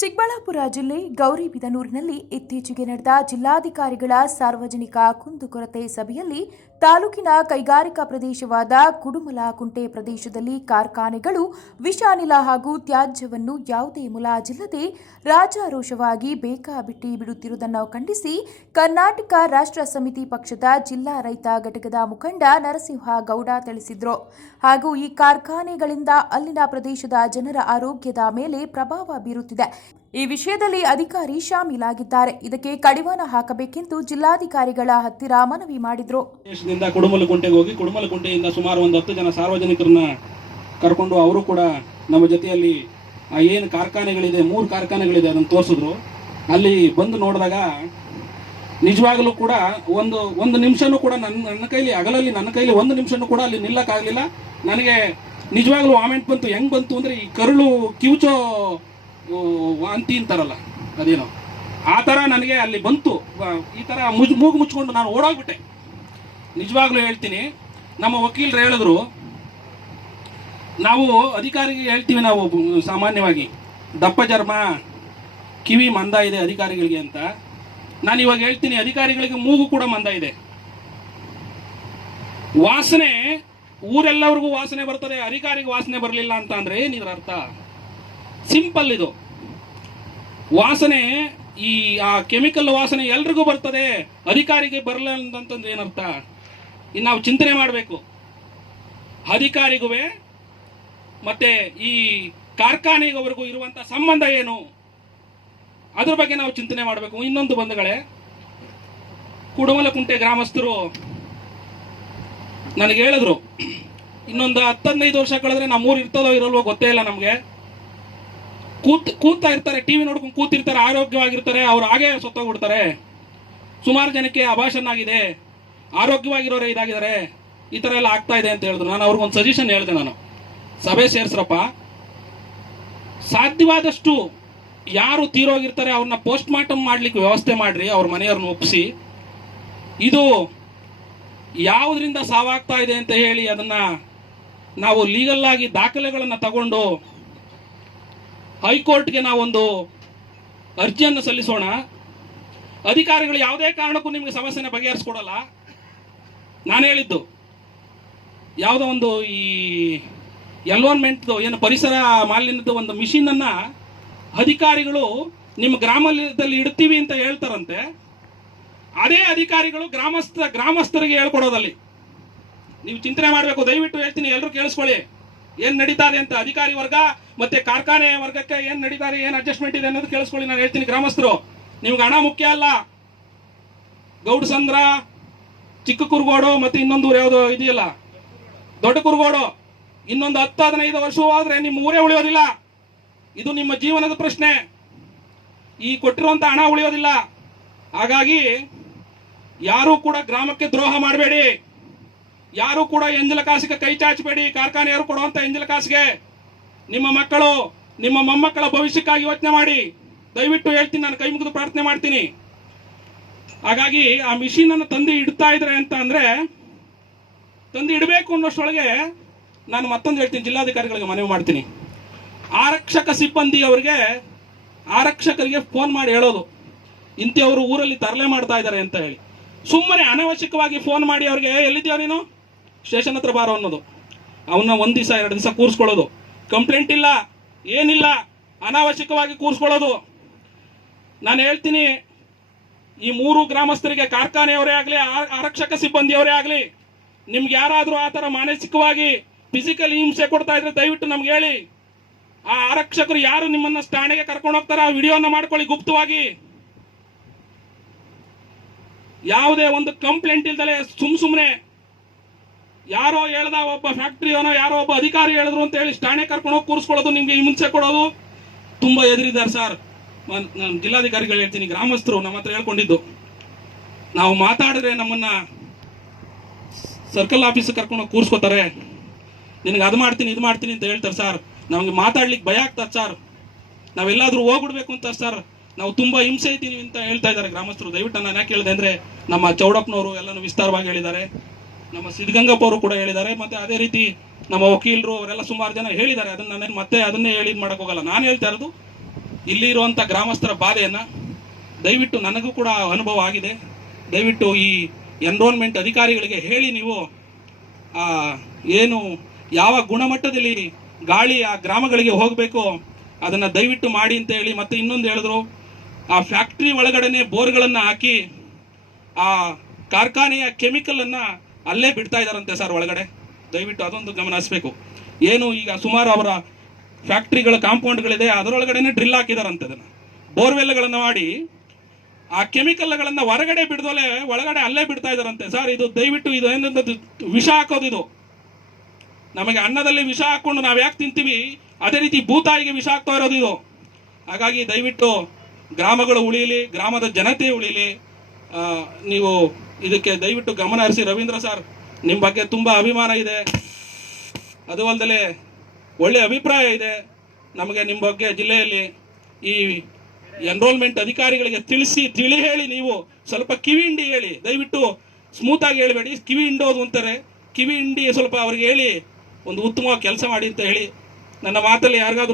ಚಿಕ್ಕಬಳ್ಳಾಪುರ ಜಿಲ್ಲೆ ಗೌರಿಬಿದನೂರಿನಲ್ಲಿ ಇತ್ತೀಚೆಗೆ ನಡೆದ ಜಿಲ್ಲಾಧಿಕಾರಿಗಳ ಸಾರ್ವಜನಿಕ ಕುಂದುಕೊರತೆ ಸಭೆಯಲ್ಲಿ ತಾಲೂಕಿನ ಕೈಗಾರಿಕಾ ಪ್ರದೇಶವಾದ ಕುಡುಮಲಕುಂಟೆ ಪ್ರದೇಶದಲ್ಲಿ ಕಾರ್ಖಾನೆಗಳು ವಿಷಾನಿಲ ಹಾಗೂ ತ್ಯಾಜ್ಯವನ್ನು ಯಾವುದೇ ಮುಲಾಜಿಲ್ಲದೆ ರಾಜಾರೋಷವಾಗಿ ಬೇಕಾಬಿಟ್ಟಿ ಬಿಡುತ್ತಿರುವುದನ್ನು ಖಂಡಿಸಿ ಕರ್ನಾಟಕ ರಾಷ್ಟ್ರ ಸಮಿತಿ ಪಕ್ಷದ ಜಿಲ್ಲಾ ರೈತ ಘಟಕದ ಮುಖಂಡ ನರಸಿಂಹ ಗೌಡ ತಿಳಿಸಿದರು. ಹಾಗೂ ಈ ಕಾರ್ಖಾನೆಗಳಿಂದ ಅಲ್ಲಿನ ಪ್ರದೇಶದ ಜನರ ಆರೋಗ್ಯದ ಮೇಲೆ ಪ್ರಭಾವ ಬೀರುತ್ತಿದೆ. ಈ ವಿಷಯದಲ್ಲಿ ಅಧಿಕಾರಿ ಶಾಮೀಲಾಗಿದ್ದಾರೆ. ಇದಕ್ಕೆ ಕಡಿವಾಣ ಹಾಕಬೇಕೆಂದು ಜಿಲ್ಲಾಧಿಕಾರಿಗಳ ಹತ್ತಿರ ಮನವಿ ಮಾಡಿದರು. ದೇಶದಿಂದ ಕುಡುಮಲಕುಂಟೆಗೆ ಹೋಗಿ ಕುಡುಮಲಕುಂಟೆಯಿಂದ ಸುಮಾರು ಒಂದು 10 ಜನ ಸಾರ್ವಜನಿಕರನ್ನ ಕರ್ಕೊಂಡು ಅವರು ಕೂಡ ನಮ್ಮ ಜೊತೆಯಲ್ಲಿ ಏನು ಕಾರ್ಖಾನೆಗಳಿದೆ 3 ಕಾರ್ಖಾನೆಗಳಿದೆ ಅದನ್ನು ತೋರಿಸಿದ್ರು. ಅಲ್ಲಿ ಬಂದು ನೋಡಿದಾಗ ನಿಜವಾಗಲೂ ಕೂಡ ಒಂದು ನಿಮಿಷನೂ ಕೂಡ ನನ್ನ ಕೈಲಿ ಅಗಲಲ್ಲಿ ನನ್ನ ಕೈಲಿ 1 ನಿಮಿಷನೂ ಕೂಡ ಅಲ್ಲಿ ನಿಲ್ಲಕ್ಕಾಗಲಿಲ್ಲ. ನನಗೆ ನಿಜವಾಗ್ಲೂ ವಾಮೆಂಟ್ ಬಂತು. ಹೆಂಗ್ ಬಂತು ಅಂದ್ರೆ ಈ ಕರುಳು ಕಿವುಚೋ ವಾಂತಿ ಅಂತಾರಲ್ಲ ಅದೇನೋ ಆ ಥರ ನನಗೆ ಅಲ್ಲಿ ಬಂತು. ಈ ಥರ ಮೂಗು ಮುಚ್ಕೊಂಡು ನಾನು ಓಡೋಗ್ಬಿಟ್ಟೆ. ನಿಜವಾಗ್ಲೂ ಹೇಳ್ತೀನಿ, ನಮ್ಮ ವಕೀಲರು ಹೇಳಿದ್ರು, ನಾವು ಅಧಿಕಾರಿಗೆ ಹೇಳ್ತೀವಿ ನಾವು ಸಾಮಾನ್ಯವಾಗಿ ದಪ್ಪ ಚರ್ಮ ಕಿವಿ ಮಂದ ಇದೆ ಅಧಿಕಾರಿಗಳಿಗೆ ಅಂತ. ನಾನು ಇವಾಗ ಹೇಳ್ತೀನಿ, ಅಧಿಕಾರಿಗಳಿಗೆ ಮೂಗು ಕೂಡ ಮಂದ ಇದೆ. ವಾಸನೆ ಊರೆಲ್ಲರಿಗೂ ವಾಸನೆ ಬರ್ತದೆ, ಅಧಿಕಾರಿಗೆ ವಾಸನೆ ಬರಲಿಲ್ಲ ಅಂತ ಅಂದ್ರೆ ಏನಿದ್ರ ಅರ್ಥ? ಸಿಂಪಲ್ ಇದು. ವಾಸನೆ ಆ ಕೆಮಿಕಲ್ ವಾಸನೆ ಎಲ್ರಿಗೂ ಬರ್ತದೆ, ಅಧಿಕಾರಿಗೆ ಬರಲ್ಲ ಅಂತಂದ್ರೆ ಏನರ್ಥ? ಇನ್ನು ನಾವು ಚಿಂತನೆ ಮಾಡಬೇಕು. ಅಧಿಕಾರಿಗೂ ಮತ್ತೆ ಈ ಕಾರ್ಖಾನೆಯವರೆಗೂ ಇರುವಂತ ಸಂಬಂಧ ಏನು, ಅದ್ರ ಬಗ್ಗೆ ನಾವು ಚಿಂತನೆ ಮಾಡಬೇಕು. ಇನ್ನೊಂದು ಬಂಧುಗಳೇ, ಕುಡುಮಲಕುಂಟೆ ಗ್ರಾಮಸ್ಥರು ನನಗೆ ಹೇಳಿದ್ರು, ಇನ್ನೊಂದು 10-15 ವರ್ಷ ಕಳೆದ್ರೆ ನಮ್ಮೂರು ಇರ್ತದೋ ಇರಲ್ವೋ ಗೊತ್ತೇ ಇಲ್ಲ ನಮಗೆ. ಕೂತಾ ಇರ್ತಾರೆ, ಟಿವಿ ನೋಡ್ಕೊಂಡು ಕೂತಿರ್ತಾರೆ, ಆರೋಗ್ಯವಾಗಿರ್ತಾರೆ, ಅವ್ರು ಹಾಗೆ ಸತ್ತೋಗ್ಬಿಡ್ತಾರೆ. ಸುಮಾರು ಜನಕ್ಕೆ ಅಭಾಷಣ ಆಗಿದೆ, ಆರೋಗ್ಯವಾಗಿರೋರೇ ಇದಾಗಿದ್ದಾರೆ, ಈ ಥರ ಎಲ್ಲ ಆಗ್ತಾ ಇದೆ ಅಂತ ಹೇಳಿದ್ರು. ನಾನು ಅವ್ರಿಗೊಂದು ಸಜೆಷನ್ ಹೇಳಿದೆ, ನಾನು ಸಭೆ ಸೇರಿಸ್ರಪ್ಪ, ಸಾಧ್ಯವಾದಷ್ಟು ಯಾರು ತೀರೋಗಿರ್ತಾರೆ ಅವ್ರನ್ನ ಪೋಸ್ಟ್ ಮಾರ್ಟಮ್ ಮಾಡ್ಲಿಕ್ಕೆ ವ್ಯವಸ್ಥೆ ಮಾಡ್ರಿ, ಅವ್ರ ಮನೆಯವ್ರನ್ನ ಒಪ್ಪಿಸಿ. ಇದು ಯಾವುದರಿಂದ ಸಾವಾಗ್ತಾ ಇದೆ ಅಂತ ಹೇಳಿ ಅದನ್ನ ನಾವು ಲೀಗಲ್ ಆಗಿ ದಾಖಲೆಗಳನ್ನು ತಗೊಂಡು ಹೈಕೋರ್ಟ್ಗೆ ನಾವೊಂದು ಅರ್ಜಿಯನ್ನು ಸಲ್ಲಿಸೋಣ. ಅಧಿಕಾರಿಗಳು ಯಾವುದೇ ಕಾರಣಕ್ಕೂ ನಿಮಗೆ ಸಮಸ್ಯೆನ ಬಗೆಹರಿಸ್ಕೊಡಲ್ಲ. ನಾನು ಹೇಳಿದ್ದು ಯಾವುದೋ ಒಂದು ಈ ಎನ್ವೈರನ್ಮೆಂಟ್ದು ಏನು ಪರಿಸರ ಮಾಲಿನ್ಯದ ಒಂದು ಮಿಷಿನ್ ಅನ್ನ ಅಧಿಕಾರಿಗಳು ನಿಮ್ಮ ಗ್ರಾಮದಲ್ಲಿ ಇಡ್ತೀವಿ ಅಂತ ಹೇಳ್ತಾರಂತೆ. ಅದೇ ಅಧಿಕಾರಿಗಳು ಗ್ರಾಮಸ್ಥರಿಗೆ ಹೇಳ್ಕೊಡೋದಲ್ಲಿ ನೀವು ಚಿಂತನೆ ಮಾಡಬೇಕು. ದಯವಿಟ್ಟು ಹೇಳ್ತೀನಿ, ಎಲ್ಲರೂ ಕೇಳಿಸ್ಕೊಳ್ಳಿ, ಏನ್ ನಡೀತಾರೆ ಅಂತ. ಅಧಿಕಾರಿ ವರ್ಗ ಮತ್ತೆ ಕಾರ್ಖಾನೆ ವರ್ಗಕ್ಕೆ ಏನ್ ನಡೀತಾರೆ, ಏನ್ ಅಡ್ಜಸ್ಟ್ಮೆಂಟ್ ಇದೆ ಅನ್ನೋದು ಕೇಳಿಸ್ಕೊಳ್ಳಿ. ನಾನು ಹೇಳ್ತೀನಿ, ಗ್ರಾಮಸ್ಥರು, ನಿಮ್ಗೆ ಹಣ ಮುಖ್ಯ ಅಲ್ಲ. ಗೌಡಸಂದ್ರ, ಚಿಕ್ಕ ಕುರುಗೋಡು ಮತ್ತೆ ಇನ್ನೊಂದು ಯಾವುದು ಇದೆಯಲ್ಲ ದೊಡ್ಡ ಕುರುಗೋಡು, ಇನ್ನೊಂದು 10-15 ವರ್ಷ ಹೋದ್ರೆ ನಿಮ್ಮ ಊರೇ ಉಳಿಯೋದಿಲ್ಲ. ಇದು ನಿಮ್ಮ ಜೀವನದ ಪ್ರಶ್ನೆ. ಈ ಕೊಟ್ಟಿರುವಂತ ಹಣ ಉಳಿಯೋದಿಲ್ಲ. ಹಾಗಾಗಿ ಯಾರು ಕೂಡ ಗ್ರಾಮಕ್ಕೆ ದ್ರೋಹ ಮಾಡಬೇಡಿ, ಯಾರು ಕೂಡ ಎಂಜಲ ಕಾಸಿಗೆ ಕೈ ಚಾಚಬೇಡಿ. ಕಾರ್ಖಾನೆಯವರು ಕೊಡುವಂತ ಎಂಜಲ ಕಾಸಿಗೆ ನಿಮ್ಮ ಮಕ್ಕಳು, ನಿಮ್ಮ ಮೊಮ್ಮಕ್ಕಳ ಭವಿಷ್ಯಕ್ಕಾಗಿ ಯೋಚನೆ ಮಾಡಿ. ದಯವಿಟ್ಟು ಹೇಳ್ತೀನಿ, ನಾನು ಕೈ ಮುಗಿದು ಪ್ರಾರ್ಥನೆ ಮಾಡ್ತೀನಿ. ಹಾಗಾಗಿ ಆ ಮಿಷಿನ್ ಅನ್ನು ತಂದು ಇಡ್ತಾ ಇದ್ರೆ ಅಂತ ಅಂದ್ರೆ, ತಂದು ಇಡಬೇಕು ಅನ್ನೋಷ್ಟೊಳಗೆ ನಾನು ಮತ್ತೊಂದು ಹೇಳ್ತೀನಿ, ಜಿಲ್ಲಾಧಿಕಾರಿಗಳಿಗೆ ಮನವಿ ಮಾಡ್ತೀನಿ. ಆರಕ್ಷಕ ಸಿಬ್ಬಂದಿ ಆರಕ್ಷಕರಿಗೆ ಫೋನ್ ಮಾಡಿ ಹೇಳೋದು, ಇಂಥವರು ಊರಲ್ಲಿ ತರಲೆ ಮಾಡ್ತಾ ಇದ್ದಾರೆ ಅಂತ ಹೇಳಿ. ಸುಮ್ಮನೆ ಅನಾವಶ್ಯಕವಾಗಿ ಫೋನ್ ಮಾಡಿ ಅವ್ರಿಗೆ, ಎಲ್ಲಿದ್ಯೋ ನೀನು, ಸ್ಟೇಷನ್ ಹತ್ರ ಬಾರೋ ಅನ್ನೋದು. ಅವನ್ನ 1 ದಿವಸ 2 ದಿವಸ ಕೂರಿಸ್ಕೊಳ್ಳೋದು, ಕಂಪ್ಲೇಂಟ್ ಇಲ್ಲ ಏನಿಲ್ಲ, ಅನಾವಶ್ಯಕವಾಗಿ ಕೂರಿಸ್ಕೊಳ್ಳೋದು. ನಾನು ಹೇಳ್ತೀನಿ, ಈ 3 ಗ್ರಾಮಸ್ಥರಿಗೆ, ಕಾರ್ಖಾನೆಯವರೇ ಆಗಲಿ, ಆರಕ್ಷಕ ಸಿಬ್ಬಂದಿಯವರೇ ಆಗಲಿ, ನಿಮ್ಗೆ ಯಾರಾದರೂ ಆ ಥರ ಮಾನಸಿಕವಾಗಿ ಫಿಸಿಕಲ್ ಹಿಂಸೆ ಕೊಡ್ತಾ ಇದ್ರೆ ದಯವಿಟ್ಟು ನಮ್ಗೆ ಹೇಳಿ. ಆ ಆರಕ್ಷಕರು ಯಾರು ನಿಮ್ಮನ್ನ ಠಾಣೆಗೆ ಕರ್ಕೊಂಡು ಹೋಗ್ತಾರ, ಆ ವಿಡಿಯೋನ ಮಾಡ್ಕೊಳ್ಳಿ ಗುಪ್ತವಾಗಿ. ಯಾವುದೇ ಒಂದು ಕಂಪ್ಲೇಂಟ್ ಇಲ್ದಲೆ ಸುಮ್ಮನೆ ಯಾರೋ ಹೇಳ್ದ, ಒಬ್ಬ ಫ್ಯಾಕ್ಟ್ರಿಯವನೋ ಯಾರೋ ಒಬ್ಬ ಅಧಿಕಾರಿ ಹೇಳಿದ್ರು ಅಂತ ಹೇಳಿ ಠಾಣೆ ಕರ್ಕೊಂಡು ಹೋಗಿ ಕೂರಿಸ್ಕೊಳ್ಳೋದು, ನಿಮ್ಗೆ ಹಿಂಸೆ ಕೊಡೋದು ತುಂಬಾ ಎದುರಿದ್ದಾರೆ ಸರ್. ನಾನು ಜಿಲ್ಲಾಧಿಕಾರಿಗಳು ಹೇಳ್ತೀನಿ, ಗ್ರಾಮಸ್ಥರು ನಮ್ಮ ಹತ್ರ ಹೇಳ್ಕೊಂಡಿದ್ದು, ನಾವು ಮಾತಾಡಿದ್ರೆ ನಮ್ಮನ್ನ ಸರ್ಕಲ್ ಆಫೀಸ್ ಕರ್ಕೊಂಡು ಹೋಗಿ ಕೂರಿಸ್ಕೋತಾರೆ, ನಿನಗೆ ಅದು ಮಾಡ್ತೀನಿ ಇದು ಮಾಡ್ತೀನಿ ಅಂತ ಹೇಳ್ತಾರೆ ಸರ್. ನಮಗೆ ಮಾತಾಡ್ಲಿಕ್ಕೆ ಭಯ ಆಗ್ತದೆ ಸರ್, ನಾವೆಲ್ಲಾದ್ರೂ ಹೋಗ್ಬಿಡ್ಬೇಕು ಅಂತ ಸರ್, ನಾವು ತುಂಬಾ ಹಿಂಸೆ ಇದ್ದೀವಿ ಅಂತ ಹೇಳ್ತಾ ಇದ್ದಾರೆ ಗ್ರಾಮಸ್ಥರು. ದಯವಿಟ್ಟು ನಾನು ಯಾಕೆ ಹೇಳಿದೆ ಅಂದ್ರೆ, ನಮ್ಮ ಚೌಡಪ್ಪನವರು ಎಲ್ಲಾನು ವಿಸ್ತಾರವಾಗಿ ಹೇಳಿದ್ದಾರೆ, ನಮ್ಮ ಸಿದ್ಧಗಂಗಪ್ಪ ಅವರು ಕೂಡ ಹೇಳಿದ್ದಾರೆ, ಮತ್ತೆ ಅದೇ ರೀತಿ ನಮ್ಮ ವಕೀಲರು ಅವರೆಲ್ಲ ಸುಮಾರು ಜನ ಹೇಳಿದ್ದಾರೆ. ಅದನ್ನ ನಾನು ಮತ್ತೆ ಅದನ್ನೇ ಹೇಳಿ ಮಾಡಕ್ ಹೋಗಲ್ಲ. ನಾನು ಹೇಳ್ತಾ ಇರೋದು, ಇಲ್ಲಿ ಇರುವಂಥ ಗ್ರಾಮಸ್ಥರ ಬಾಧೆಯನ್ನು ದಯವಿಟ್ಟು ನನಗೂ ಕೂಡ ಅನುಭವ ಆಗಿದೆ. ದಯವಿಟ್ಟು ಈ ಎನ್ರೋಲ್ಮೆಂಟ್ ಅಧಿಕಾರಿಗಳಿಗೆ ಹೇಳಿ ನೀವು ಏನು ಯಾವ ಗುಣಮಟ್ಟದಲ್ಲಿ ಗಾಳಿ ಆ ಗ್ರಾಮಗಳಿಗೆ ಹೋಗಬೇಕು ಅದನ್ನು ದಯವಿಟ್ಟು ಮಾಡಿ ಅಂತ ಹೇಳಿ. ಮತ್ತೆ ಇನ್ನೊಂದು ಹೇಳಿದ್ರು, ಆ ಫ್ಯಾಕ್ಟ್ರಿ ಒಳಗಡೆನೆ ಬೋರ್ಗಳನ್ನು ಹಾಕಿ ಆ ಕಾರ್ಖಾನೆಯ ಕೆಮಿಕಲನ್ನು ಅಲ್ಲೇ ಬಿಡ್ತಾ ಇದ್ದಾರಂತೆ ಸರ್ ಒಳಗಡೆ. ದಯವಿಟ್ಟು ಅದೊಂದು ಗಮನ ಹರಿಸಬೇಕು. ಏನು ಈಗ ಸುಮಾರು ಅವರ ಫ್ಯಾಕ್ಟ್ರಿಗಳ ಕಾಂಪೌಂಡ್ಗಳಿದೆ, ಅದರೊಳಗಡೆನೆ ಡ್ರಿಲ್ ಹಾಕಿದಾರಂತೆ. ಅದನ್ನು ಬೋರ್ವೆಲ್ಗಳನ್ನು ಮಾಡಿ ಆ ಕೆಮಿಕಲ್ಗಳನ್ನು ಹೊರಗಡೆ ಬಿಡ್ದೋಲೆ ಒಳಗಡೆ ಅಲ್ಲೇ ಬಿಡ್ತಾ ಇದ್ದಾರಂತೆ ಸರ್. ಇದು ದಯವಿಟ್ಟು ಇದು ಏನಂದ್ರೆ ವಿಷ ಹಾಕೋದು. ಇದು ನಮಗೆ ಅನ್ನದಲ್ಲಿ ವಿಷ ಹಾಕೊಂಡು ನಾವು ಯಾಕೆ ತಿಂತೀವಿ, ಅದೇ ರೀತಿ ಭೂತಾಯಿಗೆ ವಿಷ ಹಾಕ್ತಾ ಇರೋದು ಇದು. ಹಾಗಾಗಿ ದಯವಿಟ್ಟು ಗ್ರಾಮಗಳು ಉಳಿಯಲಿ, ಗ್ರಾಮದ ಜನತೆ ಉಳಿಯಲಿ. ನೀವು ಇದಕ್ಕೆ ದಯವಿಟ್ಟು ಗಮನ ಹರಿಸಿ. ರವೀಂದ್ರ ಸರ್, ನಿಮ್ಮ ಬಗ್ಗೆ ತುಂಬ ಅಭಿಮಾನ ಇದೆ, ಅದು ಅಲ್ಲದೆ ಒಳ್ಳೆ ಅಭಿಪ್ರಾಯ ಇದೆ ನಮಗೆ ನಿಮ್ಮ ಬಗ್ಗೆ. ಜಿಲ್ಲೆಯಲ್ಲಿ ಈ ಎನ್ರೋಲ್ಮೆಂಟ್ ಅಧಿಕಾರಿಗಳಿಗೆ ತಿಳಿ ಹೇಳಿ, ನೀವು ಸ್ವಲ್ಪ ಕಿವಿ ಹಿಂಡಿ ಹೇಳಿ. ದಯವಿಟ್ಟು ಸ್ಮೂತಾಗಿ ಹೇಳಬೇಡಿ, ಕಿವಿ ಹಿಂಡೋದು ಅಂತಾರೆ. ಕಿವಿ ಹಿಂಡಿ ಸ್ವಲ್ಪ ಅವ್ರಿಗೆ ಹೇಳಿ ಒಂದು ಉತ್ತಮವಾಗಿ ಕೆಲಸ ಮಾಡಿ ಅಂತ ಹೇಳಿ. ನನ್ನ ಮಾತಲ್ಲಿ ಯಾರಿಗಾದ್ರೂ